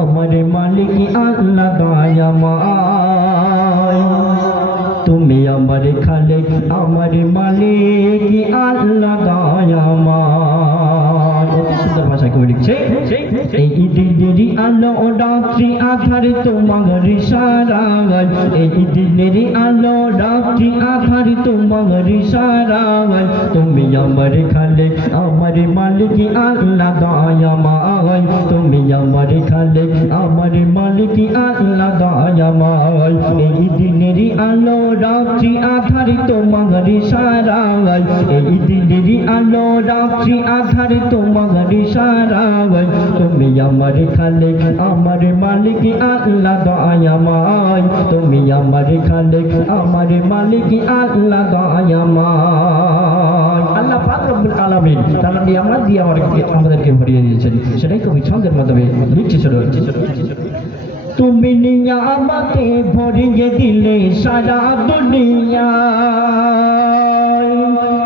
আমার মালিক আল্লাহ দয়াময়। তুমি আমার খালেক আমার মালিক আল্লাহ দয়াময়। ভাষা কেউ লিখছে, এই দিনেরই আলো রাত্রি আধার তোমার সারাগাল এই দিনেরই আলো রাত্রি আধার তোমার সারাগাল তুমি আমার খালেক আমার মালিক আল্লাহ দয়াময়। তুমি আমার খালেক আমার মালিক আল্লাহ দয়াময়। এই দিনেরই আলো রাত্রি আধার তোমার সারাগাল এই আলো রাত্রি আধার তোমার সারাগাল তুমি আমার খালেক, আমার মালিক, আল্লাহ দয়াময়। তুমি আমার খালেক, আমার মালিক, আল্লাহ দয়াময়। আল্লাহ পাক রব্বুল আলামিন তার নিয়ামত দিয়ে আমাদেরকে আমাদেরকে ভরিয়ে দিয়েছেন। সেটাই কবি ছন্দের মাধ্যমে লিখছে ছোট হচ্ছে তুমি নিয়ামতে ভরিয়ে দিলে সারা দুনিয়া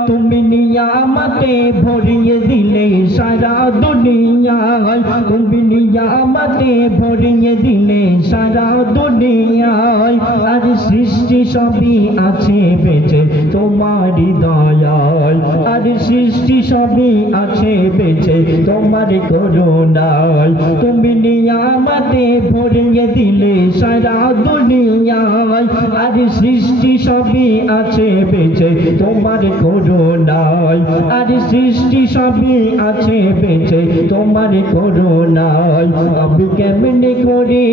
তুমি নিয়ামতে ভরিয়ে দিলে সারা দুনিয়া তুমি নিয়ামতে ভরিয়ে দিলে সারা দুনিয়ায়। আর সৃষ্টি সবই আছে বেঁচে তোমারই দয়াল আর সৃষ্টি সবই আছে বেঁচে তোমার করুণায়। তুমি নিয়ামতে ভরিয়ে দিলে সারা দুনিয়ায়। আর সৃষ্টি সবই আছে বেঁচে তোমার করুণায়। আর সৃষ্টি সবই আছে, বেঁচে তোমার করুণায়। আমি কেমনে করি?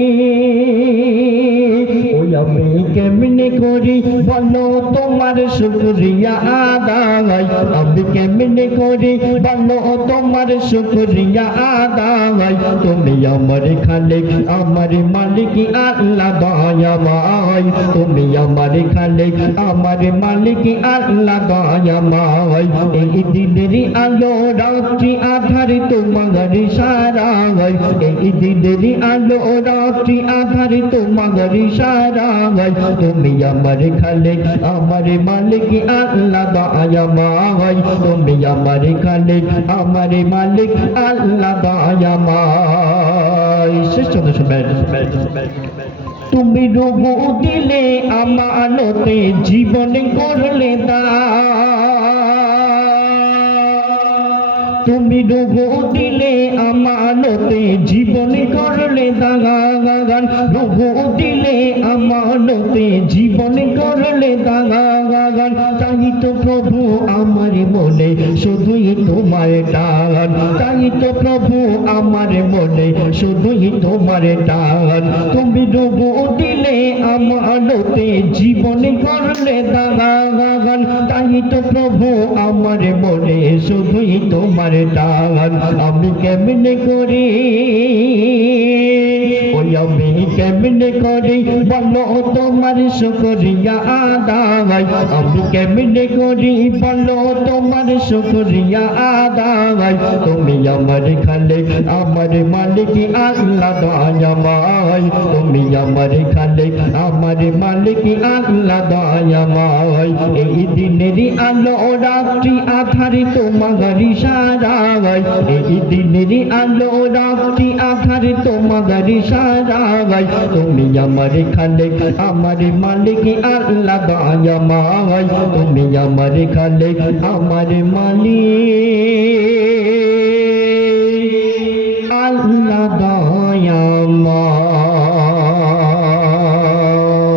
ওই আমি কেমনে করি? বলো তোমার শুক্রিয়া। কেমনে করি, বলো তোমার শুক্রিয়া আদায় তুমি আমার খালেক, আমার মালিক, আল্লাহ দয়াময়। তুমি আমার খালেক, আমার মালিক, আল্লাহ দয়াময়। এই দিনেরই আলো রাত্রি আধার তোমার সারায় এই দিনেরই আলো রাত্রি আধার তোমার সারায় তুমি আমার খালেক, আমার মালিক, আল্লাহ দয়াময়। তুমি আমার খালেক, আমার মালিক, আল্লাহ তুমি রবু দিলে আমানতে জীবন করলে দা তুমি রবু দিলে আমানতে জীবন করলে দাগান রবু দিলে তোমার টান তাই তো প্রভু আমার মনে শুধুই তোমার টান তুমি রবু দিলে আমানতে জীবন করলে দাগান তাই তো প্রভু আমার মনে শুধুই তোমার টান আমি কেমনে করি? আমি কেমনে করি বলো তোমার শুকরিয়া আদায় আমি কেমনে করি বলো তোমার শুকরিয়া আদায় আমার খালেক আমার মালিক আল্লাহ দয়াময় তুমি আমার খালেক আমার মালিক আল্লাহ দয়াময় এই দিনেরই আলো রাত্রি আধারে তোমার সারায়। এই দিনেরই আলো রাত্রি আধারে তোমার সারায়। তুমি আমার খালেক আমার মালিক আল্লাহ দয়াময় তুমি আমার খালেক আমার মালিক